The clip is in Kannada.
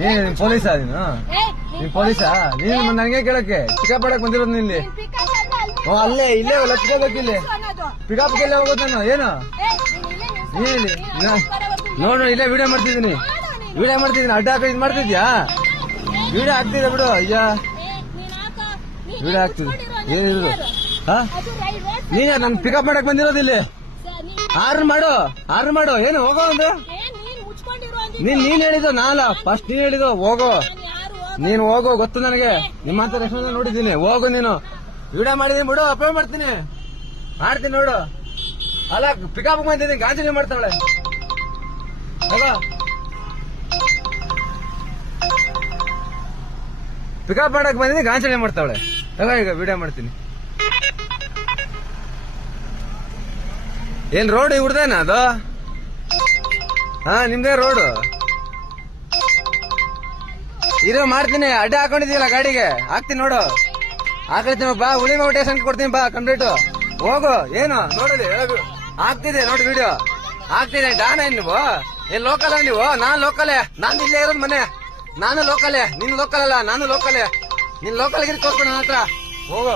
ನೀನ್ ಪೊಲೀಸಾ ನೀನು? ನೀನ್ ಪೊಲೀಸಾ? ನೀನು ನನಗೆ ಕೇಳಕ್ಕೆ ಪಿಕಪ್ ಮಾಡಕ್ ಬಂದಿರೋದು ಇಲ್ಲಿ? ಅಲ್ಲೇ ಇಲ್ಲೇ ಪಿಕಪ್ ಇಲ್ಲಿ ಪಿಕಪ್ ಎಲ್ಲ ಹೋಗೋದು ನಾನು ಏನು ಇಲ್ಲಿ ನೋಡು ಇಲ್ಲೇ ವಿಡಿಯೋ ಮಾಡ್ತಿದ್ದೀನಿ ಅಡ್ಡ ಹಾಕಿ ಇದು ಮಾಡ್ತಿದ್ಯಾ? ವಿಡಿಯೋ ಆಗ್ತಿದೆ ಬಿಡು. ಅಯ್ಯ ವಿಡಿಯೋ ಆಗ್ತಿದೆ ಏನಿರೋದು? ನೀನ್ ನನ್ ಪಿಕಪ್ ಮಾಡಕ್ ಬಂದಿರೋದು ಇಲ್ಲಿ? ಆರ್ಡರ್ ಮಾಡು ಏನು ಹೋಗೋ ಒಂದು ನೀನ್ ಹೇಳಿದ್ದು ನಾಲ ಫಸ್ಟ್ ನೀನ್ ಹೇಳಿದ್ದು ಹೋಗೋ. ನೀನ್ ಹೋಗೋ ಗೊತ್ತು ನನಗೆ, ನಿಮ್ಮ ಹತ್ರ ರೆಸ್ಟೋರೆಂಟ್ ನೋಡಿದ್ದೀನಿ. ಹೋಗು ನೀನು. ವಿಡಿಯೋ ಮಾಡಿದೀನಿ ಬಿಡು, ಅಪ್ಲೋಡ್ ಮಾಡ್ತೀನಿ ನೋಡು. ಅಲ್ಲ ಪಿಕಪ್ ಬಂದಿದ್ದೀನಿ, ಗಾಂಜಲಿ ಮಾಡ್ತಾಳೆ. ಹೋಗೋ ಪಿಕಪ್ ಮಾಡಕ್ ಬಂದಿದ್ದೀನಿ, ಗಾಂಜಲಿ ಮಾಡ್ತಾವಳೆ. ಈಗ ವಿಡಿಯೋ ಮಾಡ್ತೀನಿ. ಏನ್ ರೋಡ್ ಇವ್ರದೇನ ಅದು? ಹಾ ನಿಮ್ದೇ ರೋಡು. ಇದು ಮಾಡ್ತೀನಿ, ಅಡ್ಡ ಹಾಕೊಂಡಿದೀಯಲ್ಲ ಗಾಡಿಗೆ ಹಾಕ್ತೀನಿ ನೋಡು. ಹಾಕೈತೀನಿ ಬಾ, ಉಳಿಮೌ ಸ್ಟೇಷನ್ಗೆ ಕೊಡ್ತೀನಿ ಬಾ ಕಂಪ್ಲೀಟ್. ಹೋಗು ಏನು ನೋಡಲಿ ಆಗ್ತಿದೆ ನೋಡಿ ವಿಡಿಯೋ ಆಗ್ತಿದೆ. ಡಾನ ನೀವು ಏನ್ ಲೋಕಲ್ ನೀವು? ನಾನ್ ಲೋಕಲೇ, ನಾನು ಇಲ್ಲೇ ಇರೋದು ಮನೆ. ನಾನು ಲೋಕಲೇ, ನಿನ್ ಲೋಕಲ್ ಅಲ್ಲ, ನಾನು ಲೋಕಲೇ. ನಿನ್ ಲೋಕಲ್ ಗಿರಿ ತೋರ್ಕೊಂಡು ನನ್ನ ಹತ್ರ ಹೋಗು.